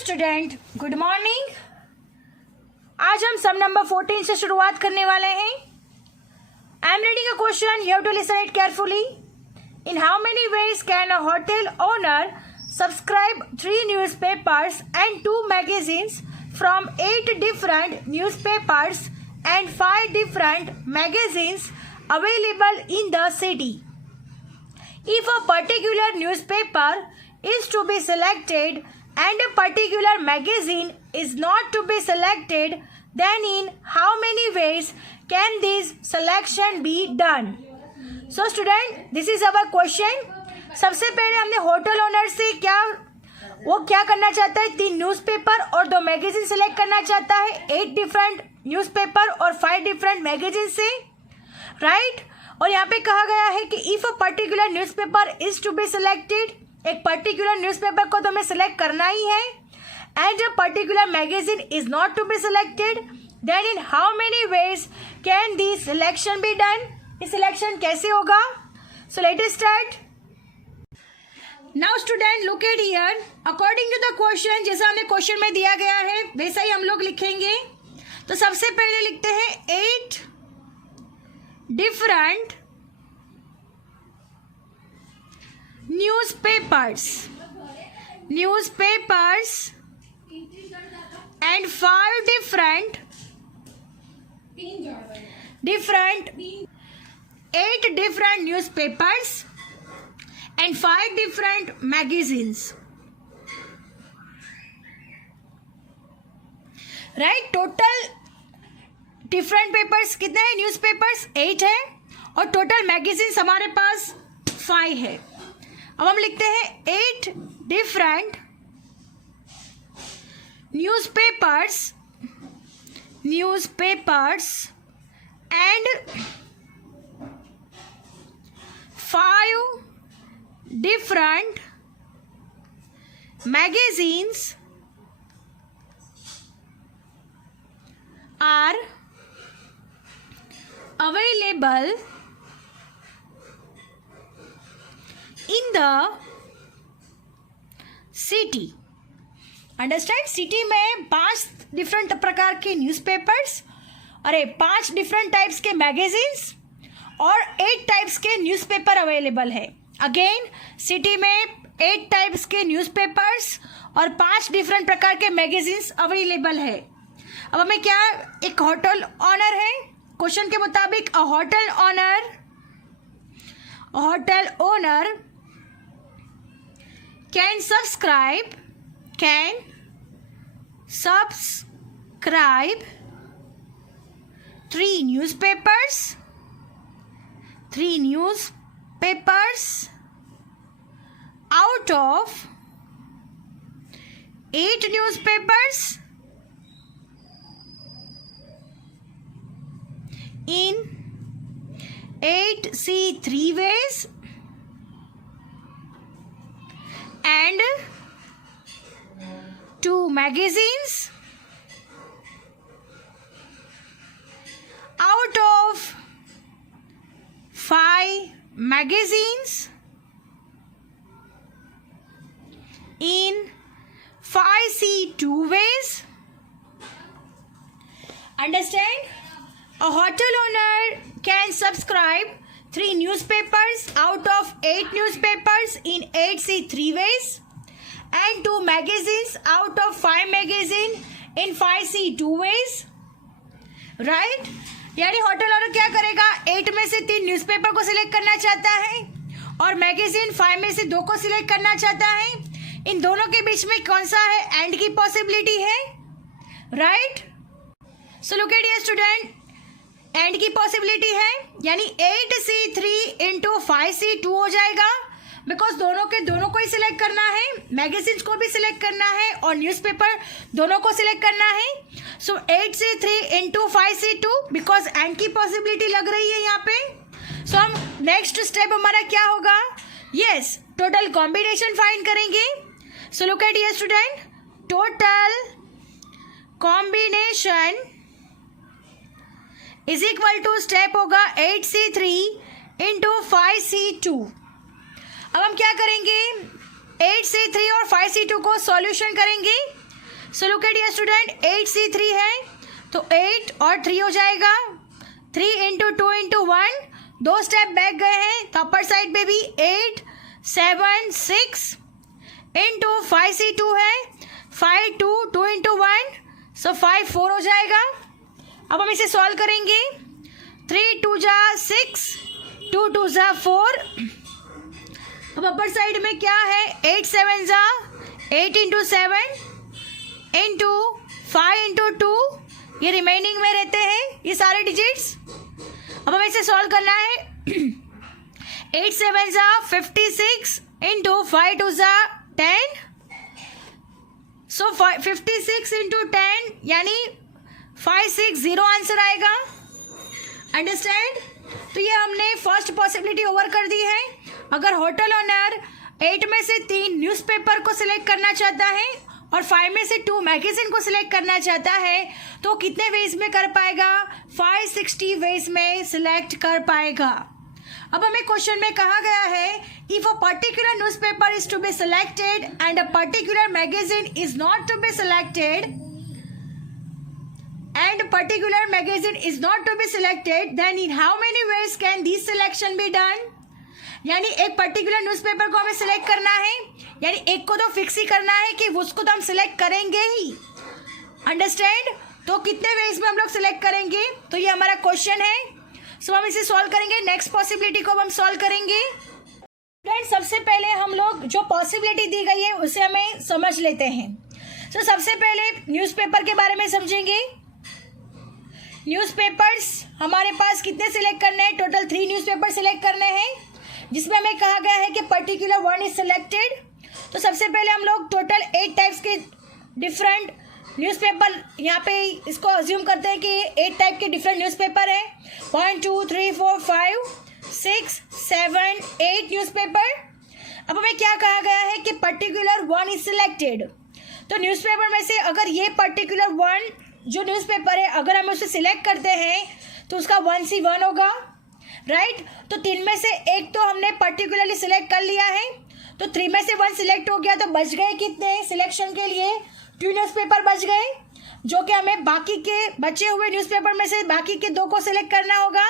Student, good morning. आज हम सम number 14 से शुरुआत करने वाले हैं। I am reading a question, you have to listen it carefully. In how many ways can a hotel owner subscribe 3 newspapers and 2 magazines from 8 different newspapers and 5 different magazines available in the city? If a particular newspaper is to be selected and a particular magazine is not to be selected, then in how many ways can this selection be done? So student, this is our question. सबसे पहले हमने hotel owner से वो क्या करना चाहता है, 3 newspaper और 2 मैगजीन सेलेक्ट करना चाहता है, 8 डिफरेंट न्यूज़पेपर और 5 डिफरेंट मैगजीन से, राइट। और यहाँ पे कहा गया है कि if a particular newspaper is to be selected, एक पर्टिकुलर न्यूज़पेपर को तो हमें सिलेक्ट करना ही है, and a particular magazine is not to be selected, then in how many ways can the selection be done? ये सिलेक्शन कैसे होगा? So let us start. Now student, look at here, according to the question, जैसा हमें question में दिया गया है वैसा ही हम लोग लिखेंगे। तो सबसे पहले लिखते हैं 8 different newspapers and 5 different 8 different newspapers and 5 different magazines, right? Total different papers कितने हैं? न्यूज़पेपर्स 8 है और टोटल मैगजीन्स हमारे पास 5 है। अब हम लिखते हैं 8 different newspapers and 5 different magazines are available in the city. Understand? City में 5 डिफरेंट प्रकार के न्यूज़पेपर्स, 5 डिफरेंट टाइप्स के मैगजीन्स और 8 टाइप्स के न्यूज़पेपर अवेलेबल है। अगेन, सिटी में 8 टाइप्स के न्यूज़पेपर्स और 5 डिफरेंट प्रकार के मैगजीन्स अवेलेबल है। अब हमें क्या, एक होटल ऑनर है, क्वेश्चन के मुताबिक a hotel owner can subscribe 3 newspapers out of 8 newspapers in 8C3 ways and 2 magazines out of 5 magazines in 5C2 ways. Understand? A hotel owner can subscribe 3 newspapers out of 8 newspapers in 8C3 ways and 2 magazines out of 5 magazine in 5C2 ways, right? यानी hotel owner क्या करेगा, 8 में से 3 newspaper को select करना चाहता है और मैगजीन 5 में से 2 को सिलेक्ट करना चाहता है। इन दोनों के बीच में कौन सा है? एंड की पॉसिबिलिटी है, right? So look at here student, and की पॉसिबिलिटी है, यानी 8C3 इंटू 5C2 हो जाएगा, बिकॉज दोनों को ही सिलेक्ट करना है, मैगजीन्स को भी सिलेक्ट करना है और न्यूज़पेपर दोनों को सिलेक्ट करना है। सो 8C3 into 5C2, because and की पॉसिबिलिटी लग रही है यहाँ पे। सो हम नेक्स्ट स्टेप हमारा क्या होगा? यस, टोटल कॉम्बिनेशन फाइंड करेंगे। So look at here student, total combination is equal to step होगा 8C3 इंटू 5C2। अब हम क्या करेंगे, 8C3 और 5C2 को सॉल्यूशन करेंगे। So look at dear student, 8C3 है तो 8 और 3 हो जाएगा, 3 इंटू 2 इंटू 1, 2 स्टेप बैक गए हैं तो अपर साइड पे भी 8 7 6 इंटू 5C2 है, 5 2 2 इंटू 1, सो 5 4 हो जाएगा। अब हम इसे सॉल्व करेंगे, 3 2 जा 6, 2 2 जा 4। अब अपर साइड में क्या है, 8 7 जा 8 इंटू 7 इंटू 5 इंटू 2, ये रिमेनिंग में रहते हैं ये सारे डिजिट्स। अब हमें इसे सॉल्व करना है, 8 7 जा 56 इंटू 5 2 जा 10, सो 56 इंटू 10 यानी 560 आंसर आएगा। अंडरस्टैंड? तो ये हमने फर्स्ट पॉसिबिलिटी ओवर कर दी है। अगर होटल ओनर 8 में से 3 न्यूज़पेपर को सिलेक्ट करना चाहता है और 5 में से 2 मैगजीन को सिलेक्ट करना चाहता है तो कितने वेज में कर पाएगा, 560 वेज में सिलेक्ट कर पाएगा। अब हमें क्वेश्चन में कहा गया है, if a particular newspaper is to be selected and a particular magazine is not to be selected and particular magazine is not to be selected, then in how many ways can this selection be done? यानी एक particular newspaper को हमें select करना है, यानी एक को तो फिक्स ही करना है कि उसको तो हम सिलेक्ट करेंगे ही। अंडरस्टैंड? तो कितने वेज में हम लोग सिलेक्ट करेंगे, तो ये हमारा क्वेश्चन है। सो हम इसे सॉल्व करेंगे, नेक्स्ट पॉसिबिलिटी को हम सॉल्व करेंगे। फ्रेंड्स, सबसे पहले हम लोग जो पॉसिबिलिटी दी गई है उसे हमें समझ लेते हैं। तो सबसे पहले न्यूज़पेपर के बारे में समझेंगे। न्यूज़पेपर्स हमारे पास कितने सिलेक्ट करने हैं, टोटल 3 न्यूज़पेपर सिलेक्ट करने हैं, जिसमें हमें कहा गया है कि पर्टिकुलर वन इज सिलेक्टेड। तो सबसे पहले हम लोग टोटल 8 टाइप्स के डिफरेंट न्यूज़पेपर यहाँ पे इसको अज्यूम करते हैं कि 8 टाइप के डिफरेंट न्यूज़पेपर है, 1 2 3 4 5 6 7 8 न्यूज़पेपर। अब हमें क्या कहा गया है कि पर्टिकुलर वन इज सिलेक्टेड। तो न्यूज़पेपर में से अगर ये पर्टिकुलर वन जो न्यूज़पेपर है अगर हम उसे सिलेक्ट करते हैं तो उसका 1C1 होगा, राइट। तो 3 में से एक तो हमने पर्टिकुलरली सिलेक्ट कर लिया है, तो 3 में से 1 सिलेक्ट हो गया, तो बच गए कितने सिलेक्शन के लिए, 2 न्यूज़पेपर बच गए, जो कि हमें बाकी के बचे हुए न्यूज़पेपर में से बाकी के 2 को सिलेक्ट करना होगा।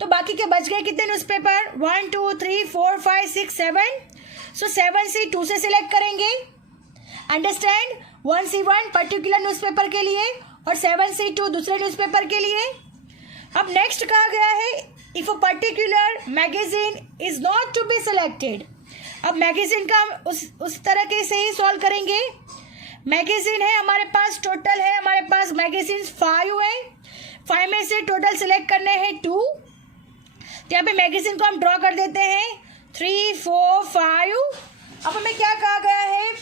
तो बाकी के बच गए कितने न्यूज़पेपर, 1 2 3 4 5 6 7, सो 7C2 से सिलेक्ट करेंगे। अंडरस्टैंड? 1C1 पर्टिकुलर न्यूज़पेपर के लिए और 7C2 दूसरे न्यूज़पेपर के लिए। अब नेक्स्ट कहा गया है, if a particular magazine is not to be selected. अब मैगजीन का हम उस तरह से ही सॉल्व करेंगे। मैगजीन है हमारे पास, टोटल है हमारे पास मैगजीन 5 है, 5 में से टोटल सिलेक्ट करने हैं 2, तो यहाँ पे मैगजीन को हम ड्रॉ कर देते हैं 3 4 5। अब हमें क्या कहा गया है,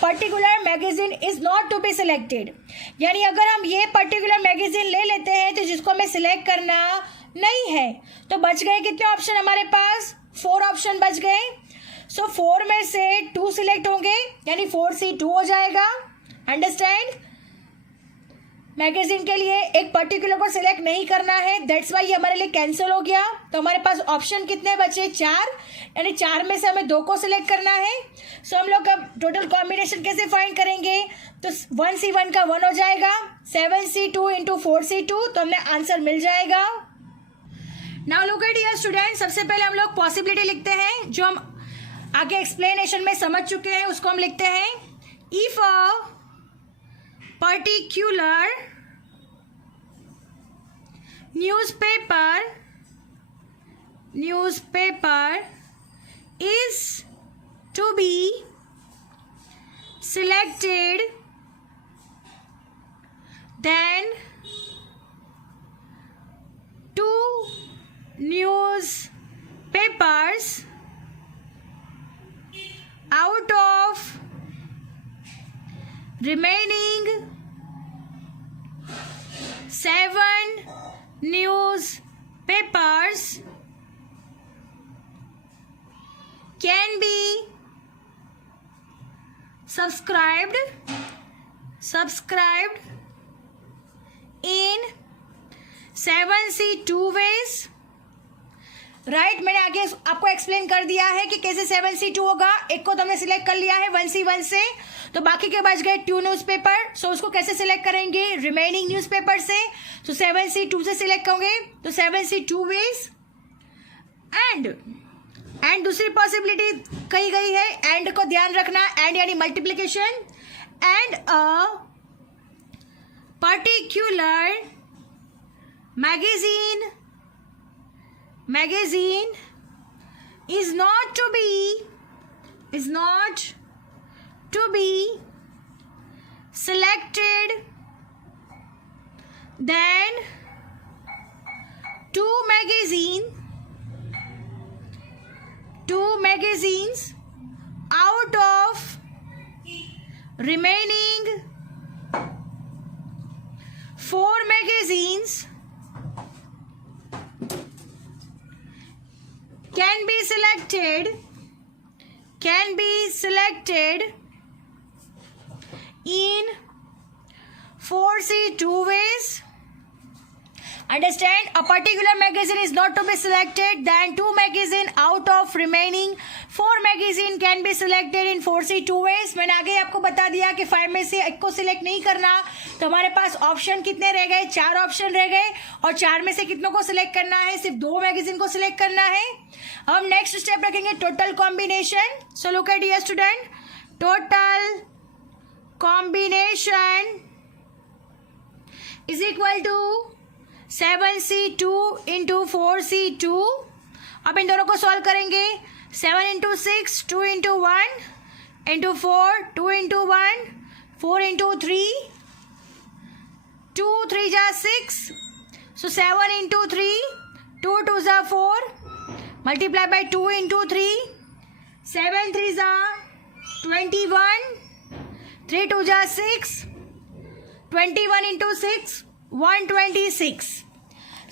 particular magazine is not to be selected, यानी अगर हम ये पर्टिकुलर मैगजीन ले लेते हैं तो जिसको हमें सिलेक्ट करना नहीं है, तो बच गए कितने ऑप्शन हमारे पास, 4 ऑप्शन बच गए। सो 4 में से 2 सिलेक्ट होंगे यानी 4C2 हो जाएगा। अंडरस्टैंड? मैगजीन के लिए एक पर्टिकुलर को सिलेक्ट नहीं करना है, दैट्स वाई ये हमारे लिए कैंसिल हो गया। तो हमारे पास ऑप्शन कितने बचे, 4, यानी 4 में से हमें 2 को सिलेक्ट करना है। सो हम लोग अब टोटल कॉम्बिनेशन कैसे फाइंड करेंगे, तो 1C1 का 1 हो जाएगा, 7C2 इंटू 4C2, तो हमें आंसर मिल जाएगा। Now look at here student, सबसे पहले हम लोग पॉसिबिलिटी लिखते हैं, जो हम आगे एक्सप्लेनेशन में समझ चुके हैं उसको हम लिखते हैं। If a particular newspaper is to be selected, then 2 newspapers out of remaining 7 newspapers can be subscribed in 7C2 ways right मैंने आगे आपको एक्सप्लेन कर दिया है कि कैसे 7C2 होगा. एक को तो हमने सिलेक्ट कर लिया है 1C1 से, तो बाकी के बच गए 2 न्यूज़पेपर. सो उसको कैसे सिलेक्ट करेंगे? रिमेनिंग न्यूज़पेपर से. तो 7C2 से सिलेक्ट करोगे तो 7C2 वेज. एंड दूसरी पॉसिबिलिटी कही गई है, एंड को ध्यान रखना, एंड यानी multiplication. And a particular magazine is not to be selected then two magazines out of remaining 4 magazines can be selected in 4C2 ways. Understand? A particular magazine is not to be selected, then 2 magazine out of remaining 4 magazine can be selected in 4C2 ways. मैंने आगे आपको बता दिया कि 5 में से एक को सिलेक्ट नहीं करना, तो हमारे पास ऑप्शन कितने रह गए? 4 ऑप्शन रह गए, और 4 में से कितनों को सिलेक्ट करना है? सिर्फ 2 मैगजीन को सिलेक्ट करना है. अब नेक्स्ट स्टेप रखेंगे total combination. So look at dear student, total combination is equal to 7C2 into 4C2. अब इन दोनों को सॉल्व करेंगे. 7 into 6 2 into 1 into 4 2 into 1 4 into 3 2 3 जा 6. सो 7 इंटू 3 2 2 जा 4 मल्टीप्लाई बाई 2 इंटू 3 7 3 जा 21 3 2 जा 6 21 into 6 126.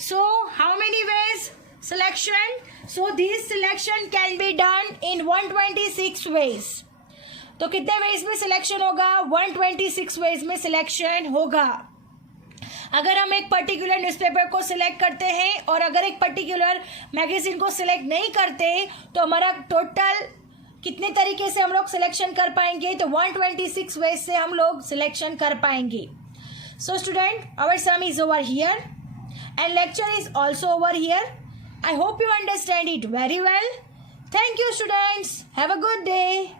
So how many ways selection? So this selection can be done in 126 ways. तो कितने वेज में सिलेक्शन होगा? 126 वेज में सिलेक्शन होगा. अगर हम एक पर्टिकुलर न्यूज़पेपर को सिलेक्ट करते हैं और अगर एक पर्टिकुलर मैगजीन को सिलेक्ट नहीं करते, तो हमारा टोटल कितने तरीके से हम लोग सिलेक्शन कर पाएंगे? तो 126 वेज से हम लोग सिलेक्शन कर पाएंगे. So student, our sum is over here and lecture is also over here. I hope you understand it very well. Thank you students. Have a good day.